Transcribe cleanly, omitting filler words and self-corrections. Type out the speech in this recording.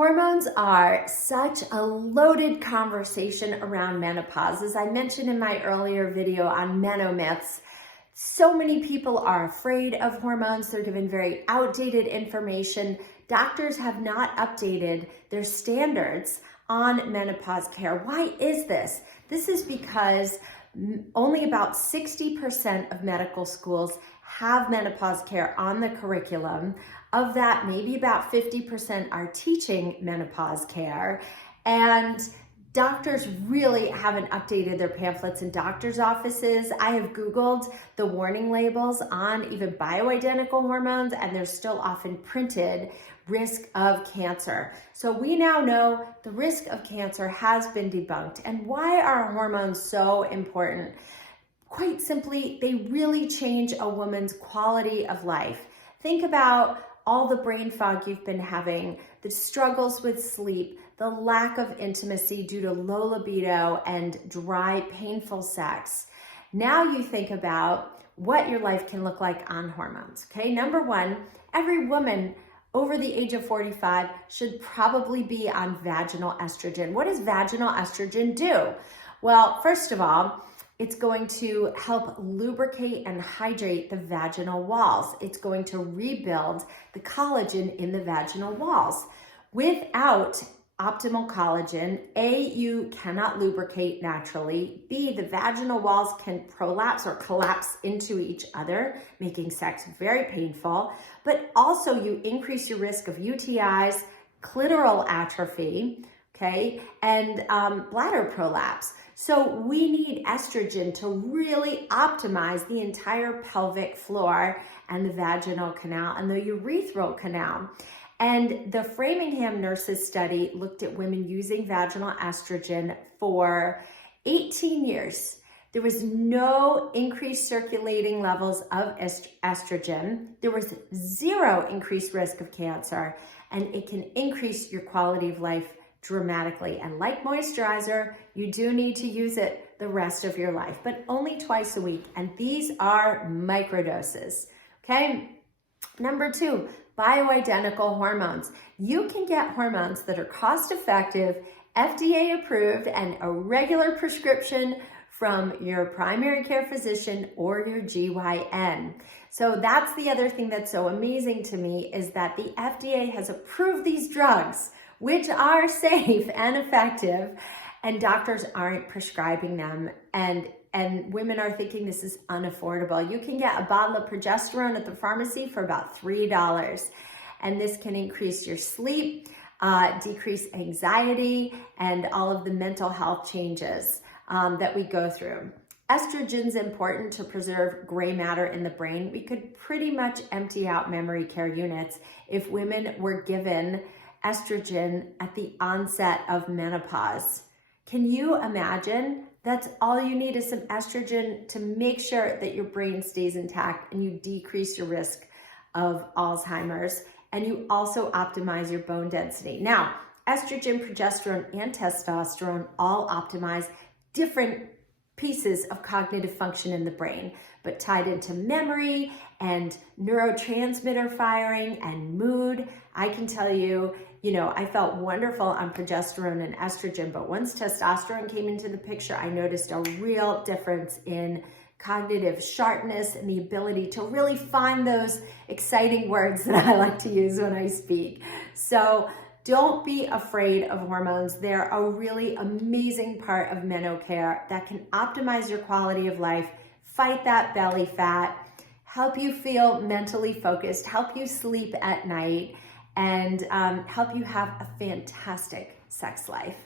Hormones are such a loaded conversation around menopause. As I mentioned in my earlier video on menomyths, so many people are afraid of hormones. They're given very outdated information. Doctors have not updated their standards on menopause care. Why is this? This is because only about 60% of medical schools have menopause care on the curriculum. Of that, maybe about 50% are teaching menopause care, and doctors really haven't updated their pamphlets in doctor's offices. I have Googled the warning labels on even bioidentical hormones, and they're still often printed risk of cancer. So we now know the risk of cancer has been debunked. And why are hormones so important? Quite simply, they really change a woman's quality of life. Think about all the brain fog you've been having, the struggles with sleep, the lack of intimacy due to low libido and dry, painful sex. Now you think about what your life can look like on hormones, okay? Number one, every woman over the age of 45 should probably be on vaginal estrogen. What does vaginal estrogen do? Well, first of all, it's going to help lubricate and hydrate the vaginal walls. It's going to rebuild the collagen in the vaginal walls. Without optimal collagen, A, you cannot lubricate naturally. B, the vaginal walls can prolapse or collapse into each other, making sex very painful. But also you increase your risk of UTIs, clitoral atrophy, okay, and bladder prolapse. So we need estrogen to really optimize the entire pelvic floor and the vaginal canal and the urethral canal. And the Framingham nurses study looked at women using vaginal estrogen for 18 years. There was no increased circulating levels of estrogen. There was zero increased risk of cancer, and it can increase your quality of life dramatically. And like moisturizer, you do need to use it the rest of your life, but only twice a week. And these are microdoses, okay? Number two, bioidentical hormones. You can get hormones that are cost effective, FDA approved, and a regular prescription from your primary care physician or your GYN. So that's the other thing that's so amazing to me is that the FDA has approved these drugs, which are safe and effective, and doctors aren't prescribing them, and women are thinking this is unaffordable. You can get a bottle of progesterone at the pharmacy for about $3, and this can increase your sleep, decrease anxiety, and all of the mental health changes that we go through. Estrogen's important to preserve gray matter in the brain. We could pretty much empty out memory care units if women were given estrogen at the onset of menopause. Can you imagine? That's all you need is some estrogen to make sure that your brain stays intact and you decrease your risk of Alzheimer's, and you also optimize your bone density. Now, estrogen, progesterone, and testosterone all optimize different pieces of cognitive function in the brain, but tied into memory and neurotransmitter firing and mood. I can tell you, I felt wonderful on progesterone and estrogen, but once testosterone came into the picture, I noticed a real difference in cognitive sharpness and the ability to really find those exciting words that I like to use when I speak. So don't be afraid of hormones. They're a really amazing part of meno care that can optimize your quality of life, fight that belly fat, help you feel mentally focused, help you sleep at night, and help you have a fantastic sex life.